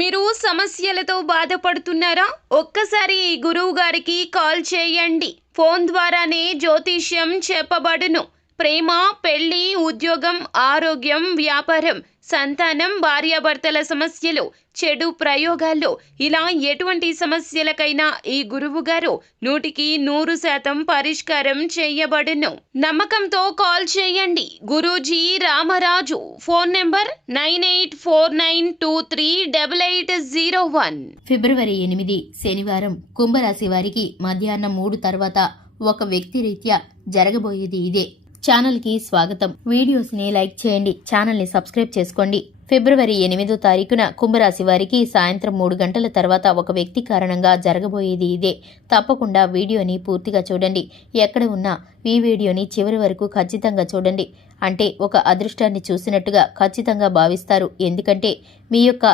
మీరు సమస్యలతో బాధపడుతున్నారా? ఒక్కసారి ఈ గురువు గారికి కాల్ చేయండి. ఫోన్ ద్వారానే జ్యోతిష్యం చెప్పబడును. ప్రేమ, పెళ్లి, ఉద్యోగం, ఆరోగ్యం, వ్యాపారం, సంతానం, భార్యాభర్తల సమస్యలు, చెడు ప్రయోగాల్లో ఇలా ఎటువంటి సమస్యలకైనా ఈ గురువు గారు 100% పరిష్కారం చేయబడును. నమ్మకంతో కాల్ చేయండి. గురూజీ రామరాజు. Phone number 9849238801. ఫిబ్రవరి 8 శనివారం కుంభరాశి వారికి మధ్యాహ్నం 3 తర్వాత ఒక వ్యక్తి రీత్యా జరగబోయేది ఇదే. ఛానల్కి స్వాగతం. వీడియోస్ని లైక్ చేయండి, ఛానల్ని సబ్స్క్రైబ్ చేసుకోండి. ఫిబ్రవరి 8 తారీఖున కుంభరాశి వారికి సాయంత్రం 3 గంటల తర్వాత ఒక వ్యక్తి కారణంగా జరగబోయేది ఇదే. తప్పకుండా వీడియోని పూర్తిగా చూడండి. ఎక్కడ ఉన్నా ఈ వీడియోని చివరి వరకు ఖచ్చితంగా చూడండి. అంటే ఒక అదృష్టాన్ని చూసినట్టుగా ఖచ్చితంగా భావిస్తారు. ఎందుకంటే మీ యొక్క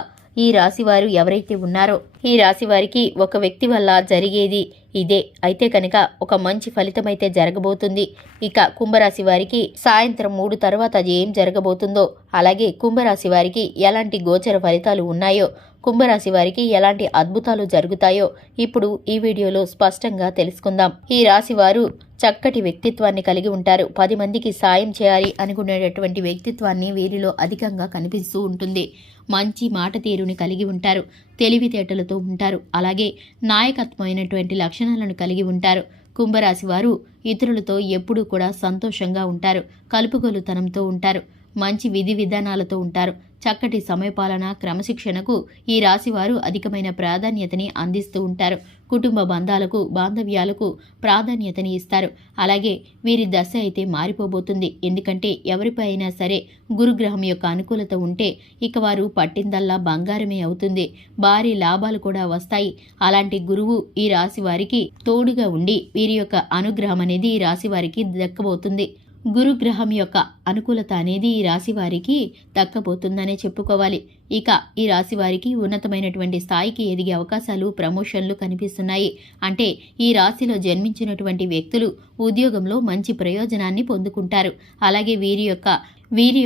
ఈ రాశివారు ఎవరైతే ఉన్నారో ఈ రాశి వారికి ఒక వ్యక్తి వల్ల జరిగేది ఇదే. అయితే కనుక ఒక మంచి ఫలితమైతే జరగబోతుంది. ఇక కుంభరాశి వారికి సాయంత్రం 3 తర్వాత ఏం జరగబోతుందో, అలాగే కుంభరాశి వారికి ఎలాంటి గోచర ఫలితాలు ఉన్నాయో, కుంభరాశి వారికి ఎలాంటి అద్భుతాలు జరుగుతాయో ఇప్పుడు ఈ వీడియోలో స్పష్టంగా తెలుసుకుందాం. ఈ రాశి వారు చక్కటి వ్యక్తిత్వాన్ని కలిగి ఉంటారు. 10 మందికి సాయం చేయాలి అనుకునేటటువంటి వ్యక్తిత్వాన్ని వీరిలో అధికంగా కనిపిస్తూ ఉంటుంది. మంచి మాట తీరుని కలిగి ఉంటారు. తెలివితేటలతో ఉంటారు. అలాగే నాయకత్వమైనటువంటి లక్షణాలను కలిగి ఉంటారు. కుంభరాశి వారు ఇతరులతో ఎప్పుడూ కూడా సంతోషంగా ఉంటారు. కలుపుగోలుతనంతో ఉంటారు. మంచి విధి విధానాలతో ఉంటారు. చక్కటి సమయపాలన, క్రమశిక్షణకు ఈ రాశివారు అధికమైన ప్రాధాన్యతని అందిస్తూ ఉంటారు. కుటుంబ బంధాలకు, బాంధవ్యాలకు ప్రాధాన్యతని ఇస్తారు. అలాగే వీరి దశ అయితే మారిపోబోతుంది. ఎందుకంటే ఎవరిపై అయినా సరే గురుగ్రహం యొక్క అనుకూలత ఉంటే ఇక వారు పట్టిందల్లా బంగారమే అవుతుంది. భారీ లాభాలు కూడా వస్తాయి. అలాంటి గురువు ఈ రాశి వారికి తోడుగా ఉండి వీరి యొక్క అనుగ్రహం అనేది ఈ రాశి వారికి దక్కబోతుంది. గురుగ్రహం యొక్క అనుకూలత అనేది ఈ రాశి వారికి దక్కబోతుందనే చెప్పుకోవాలి. ఇక ఈ రాశి వారికి ఉన్నతమైనటువంటి స్థాయికి ఎదిగే అవకాశాలు, ప్రమోషన్లు కనిపిస్తున్నాయి. అంటే ఈ రాశిలో జన్మించినటువంటి వ్యక్తులు ఉద్యోగంలో మంచి ప్రయోజనాన్ని పొందుకుంటారు. అలాగే వీరి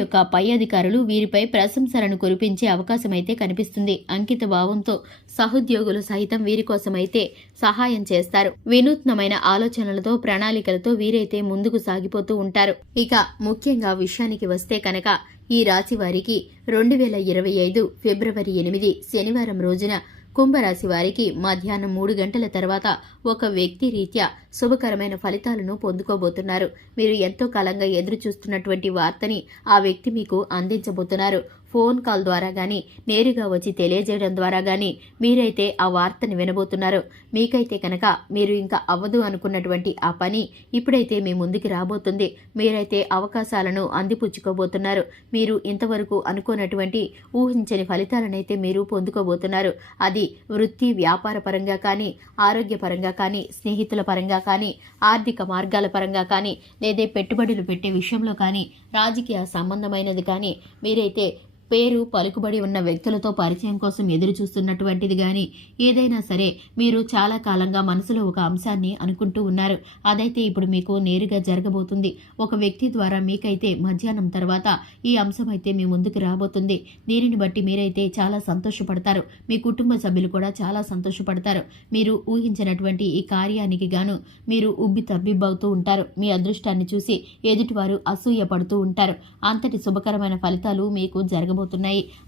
యొక్క పై అధికారులు వీరిపై ప్రశంసలను కురిపించే అవకాశమైతే కనిపిస్తుంది. అంకిత భావంతో సహోద్యోగులు సైతం వీరి కోసమైతే సహాయం చేస్తారు. వినూత్నమైన ఆలోచనలతో, ప్రణాళికలతో వీరైతే ముందుకు సాగిపోతూ ఉంటారు. ఇక ముఖ్యంగా విషయానికి వస్తే కనుక ఈ రాశి వారికి 2025 ఫిబ్రవరి 8 శనివారం రోజున కుంభరాశి వారికి మధ్యాహ్నం 3 గంటల తర్వాత ఒక వ్యక్తి రీత్యా శుభకరమైన ఫలితాలను పొందుకోబోతున్నారు. మీరు ఎంతో కాలంగా ఎదురు చూస్తున్నటువంటి వార్తని ఆ వ్యక్తి మీకు అందించబోతున్నారు. ఫోన్ కాల్ ద్వారా కానీ, నేరుగా వచ్చి తెలియజేయడం ద్వారా కానీ మీరైతే ఆ వార్తని వినబోతున్నారు. మీకైతే కనుక మీరు ఇంకా అవ్వదు అనుకున్నటువంటి ఆ పని ఇప్పుడైతే మీ ముందుకి రాబోతుంది. మీరైతే అవకాశాలను అందిపుచ్చుకోబోతున్నారు. మీరు ఇంతవరకు అనుకోనటువంటి ఊహించని ఫలితాలనైతే మీరు పొందుకోబోతున్నారు. అది వృత్తి, వ్యాపార పరంగా కానీ, ఆరోగ్యపరంగా కానీ, స్నేహితుల పరంగా కానీ, ఆర్థిక మార్గాల పరంగా కానీ, లేదా పెట్టుబడులు పెట్టే విషయంలో కానీ, రాజకీయ సంబంధమైనది కానీ, మీరైతే పేరు పలుకుబడి ఉన్న వ్యక్తులతో పరిచయం కోసం ఎదురు చూస్తున్నటువంటిది కానీ, ఏదైనా సరే మీరు చాలా కాలంగా మనసులో ఒక అంశాన్ని అనుకుంటూ ఉన్నారు. అదైతే ఇప్పుడు మీకు నేరుగా జరగబోతుంది. ఒక వ్యక్తి ద్వారా మీకైతే మధ్యాహ్నం తర్వాత ఈ అంశం అయితే మీ ముందుకు రాబోతుంది. దీనిని బట్టి మీరైతే చాలా సంతోషపడతారు. మీ కుటుంబ సభ్యులు కూడా చాలా సంతోషపడతారు. మీరు ఊహించినటువంటి ఈ కార్యానికి గాను మీరు ఉబ్బి తబ్బిబ్బవుతూ ఉంటారు. మీ అదృష్టాన్ని చూసి ఎదుటివారు అసూయ పడుతూ ఉంటారు. అంతటి శుభకరమైన ఫలితాలు మీకు జరగబోతున్నాయి.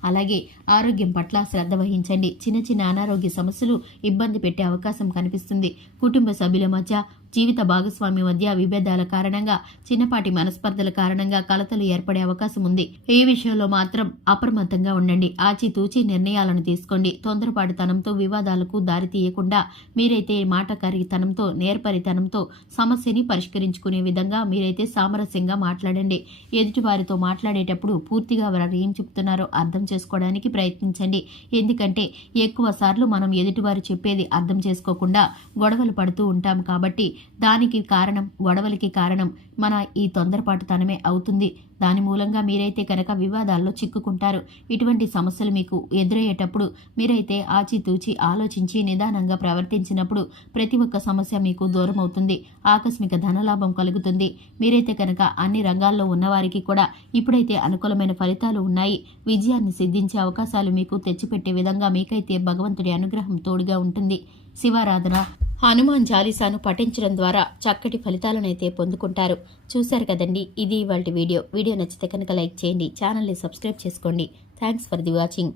అలాగే ఆరోగ్యం పట్ల శ్రద్ధ వహించండి. చిన్న చిన్న అనారోగ్య సమస్యలు ఇబ్బంది పెట్టే అవకాశం కనిపిస్తుంది. కుటుంబ సభ్యుల మధ్య, జీవిత భాగస్వామి మధ్య విభేదాల కారణంగా, చిన్నపాటి మనస్పర్ధల కారణంగా కలతలు ఏర్పడే అవకాశం ఉంది. ఈ విషయంలో మాత్రం అప్రమత్తంగా ఉండండి. ఆచితూచి నిర్ణయాలను తీసుకోండి. తొందరపాటుతనంతో వివాదాలకు దారితీయకుండా మీరైతే మాటకారితనంతో, నేర్పరితనంతో సమస్యని పరిష్కరించుకునే విధంగా మీరైతే సామరస్యంగా మాట్లాడండి. ఎదుటివారితో మాట్లాడేటప్పుడు పూర్తిగా వారు ఏం చెప్తున్నారో అర్థం చేసుకోవడానికి ప్రయత్నించండి. ఎందుకంటే ఎక్కువ సార్లు మనం ఎదుటివారు చెప్పేది అర్థం చేసుకోకుండా గొడవలు పడుతూ ఉంటాం. కాబట్టి దానికి కారణం, గొడవలకి కారణం మన ఈ తొందరపాటుతనమే అవుతుంది. దాని మూలంగా మీరైతే కనుక వివాదాల్లో చిక్కుకుంటారు. ఇటువంటి సమస్యలు మీకు ఎదురయ్యేటప్పుడు మీరైతే ఆచితూచి ఆలోచించి నిదానంగా ప్రవర్తించినప్పుడు ప్రతి ఒక్క సమస్య మీకు దూరం అవుతుంది. ఆకస్మిక ధనలాభం కలుగుతుంది. మీరైతే కనుక అన్ని రంగాల్లో ఉన్నవారికి కూడా ఇప్పుడైతే అనుకూలమైన ఫలితాలు ఉన్నాయి. విజయాన్ని సిద్ధించే అవకాశాలు మీకు తెచ్చిపెట్టే విధంగా మీకైతే భగవంతుడి అనుగ్రహం తోడుగా ఉంటుంది. శివారాధన, హనుమాన్ చాలీసాను పఠించడం ద్వారా చక్కటి ఫలితాలనైతే పొందుకుంటారు. చూశారు కదండి, ఇది ఇవాల్టి వీడియో. వీడియో నచ్చితే కనుక లైక్ చేయండి, ఛానల్ని సబ్స్క్రైబ్ చేసుకోండి. Thanks for the watching.